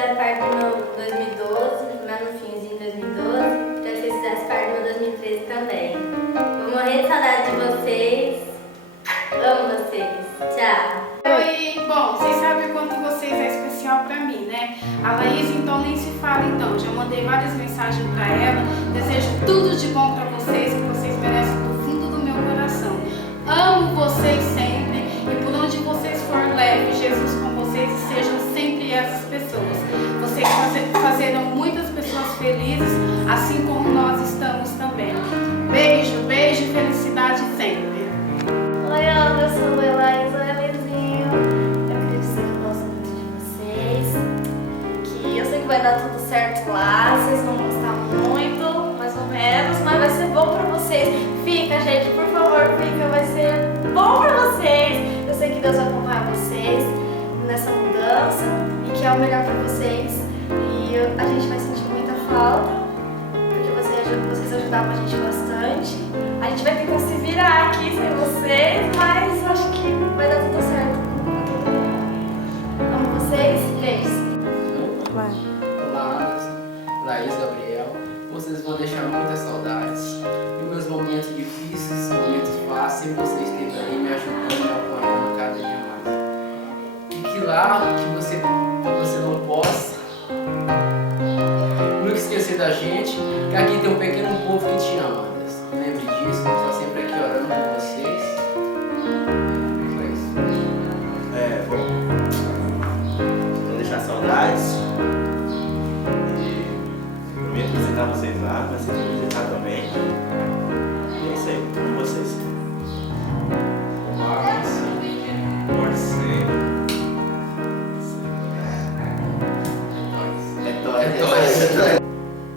fizeram parte do meu 2012, lá no finzinho de 2012, quero que vocês fizessem parte do meu 2013 também. Vou morrer de saudade de vocês. Amo vocês. Tchau. Oi, bom, vocês sabem o quanto vocês é especial pra mim, né? A Laís, então, nem se fala, então. Já mandei várias mensagens pra ela. Desejo tudo de bom pra vocês, que vocês merecem do fundo do meu coração. Amo vocês sempre e por onde vocês for, leve Jesus com vocês e sejam sempre essas pessoas. Vocês fazerão muitas pessoas felizes, assim como nós estamos também. Beijo, beijo e felicidade sempre. Oi, Anderson, oi, Laís, oi, Elisinho. Eu queria dizer que eu gosto muito de vocês, que eu sei que vai dar tudo certo lá, vocês vão gostar muito, mais ou menos, mas vai ser bom pra vocês. Fica, gente, por favor, fica, vai ser bom pra vocês. Eu sei que Deus vai acompanhar vocês nessa mudança e que é o melhor pra vocês. E a gente vai sentir muita falta, porque vocês ajudavam a gente bastante. A gente vai tentar se virar aqui sem vocês, mas acho que vai dar tudo certo com todo mundo. Amo vocês, beijos. Olá, Anderson, Laís, Gabriel. Vocês vão deixar muitas saudades. Em meus momentos difíceis, momentos fáceis, vocês estão aí me ajudando, me apoiando cada dia mais. E que lá que você não possa nunca esquecer da gente, que aqui tem um pequeno povo que te ama, Anderson. Lembre disso, eu estou sempre aqui orando por vocês. Só isso. Vou deixar saudades. E prometo visitar vocês lá, vocês vão visitar também. E é isso aí, amo vocês.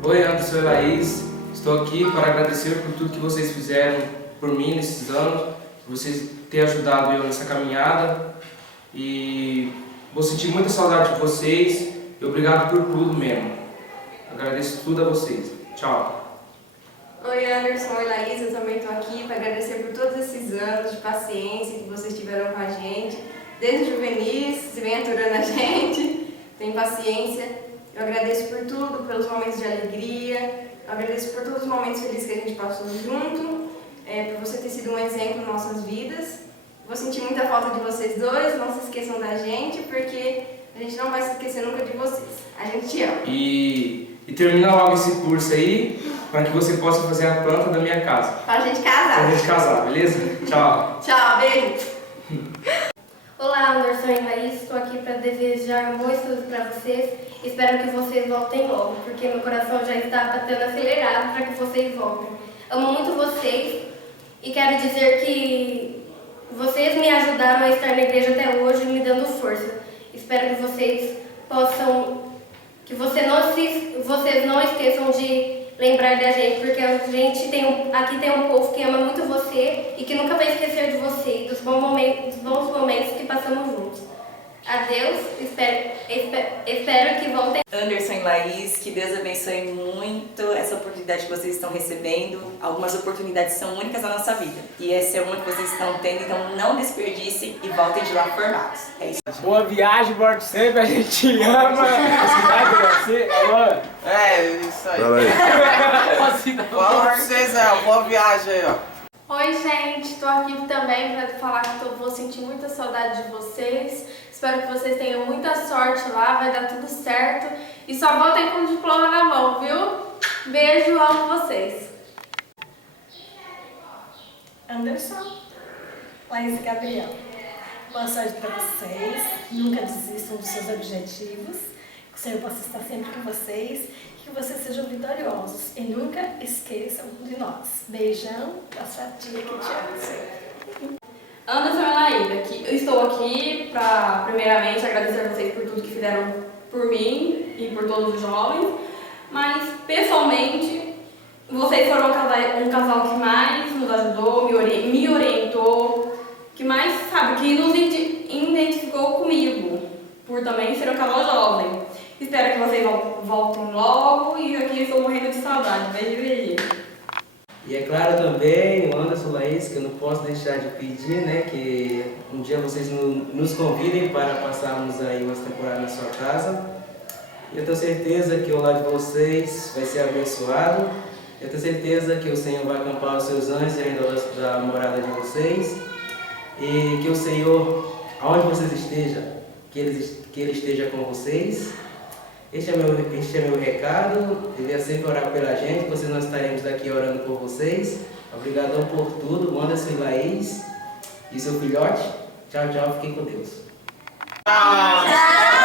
Oi, Anderson e Laís. Estou aqui para agradecer por tudo que vocês fizeram por mim nesses anos, por vocês terem ajudado eu nessa caminhada. E vou sentir muita saudade de vocês e obrigado por tudo mesmo. Agradeço tudo a vocês. Tchau. Oi, Anderson, oi, Laís. Eu também estou aqui para agradecer por todos esses anos de paciência que vocês tiveram com a gente. Desde juvenis, se vem aturando a gente, tem paciência. Eu agradeço por tudo, pelos momentos de alegria, eu agradeço por todos os momentos felizes que a gente passou junto, por você ter sido um exemplo em nossas vidas. Vou sentir muita falta de vocês dois, não se esqueçam da gente, porque a gente não vai se esquecer nunca de vocês. A gente te ama. E termina logo esse curso aí, para que você possa fazer a planta da minha casa. Pra gente casar. Pra gente casar, beleza? Tchau. Tchau, beijo. Olá, Anderson e Laís. Estou aqui para desejar bons estudos para vocês. Espero que vocês voltem logo, porque meu coração já está batendo acelerado para que vocês voltem. Amo muito vocês e quero dizer que vocês me ajudaram a estar na igreja até hoje, me dando força. Espero que vocês possam, que vocês não esqueçam de lembrar da gente, porque a gente aqui tem um povo que ama muito você e que nunca vai esquecer de você, dos bons momentos que passamos juntos. Adeus, espero que voltem. Anderson e Laís, que Deus abençoe muito essa oportunidade que vocês estão recebendo. Algumas oportunidades são únicas na nossa vida e essa é uma que vocês estão tendo, então não desperdicem e voltem de lá formados. É isso. Boa viagem, volte sempre, a gente ama. Cidade de você, alô? É, isso aí. Fala pra vocês, boa viagem aí, ó. Oi, gente, tô aqui também para falar que vou sentir muita saudade de vocês. Espero que vocês tenham muita sorte lá, vai dar tudo certo. E só voltem com o diploma na mão, viu? Beijo, amo vocês. Anderson, Laís e Gabriel. Boa sorte para vocês. Nunca desistam dos seus objetivos. Que o Senhor possa estar sempre com vocês. Que vocês sejam vitoriosos e nunca esqueçam de nós. Beijão da sua tia que te ama sempre. Anderson e Laís, eu estou aqui para, primeiramente, agradecer a vocês por tudo que fizeram por mim e por todos os jovens, mas, pessoalmente, vocês foram um casal que mais nos ajudou, me orientou, que mais, que nos identificou comigo, por também ser um casal jovem. Espero que vocês voltem logo e aqui estou morrendo de saudade. Beijo, beijo. E é claro também, o Anderson, Laís, que eu não posso deixar de pedir, né, que um dia vocês nos convidem para passarmos aí umas temporadas na sua casa. E eu tenho certeza que o lar de vocês vai ser abençoado. Eu tenho certeza que o Senhor vai acampar os seus anjos ao redor da morada de vocês. E que o Senhor, aonde vocês estejam, que Ele esteja com vocês. Este é meu recado. Devia sempre orar pela gente, vocês nós estaremos daqui orando por vocês. Obrigadão por tudo, Anderson e Laís e seu filhote. Tchau, tchau, fiquem com Deus. Tchau.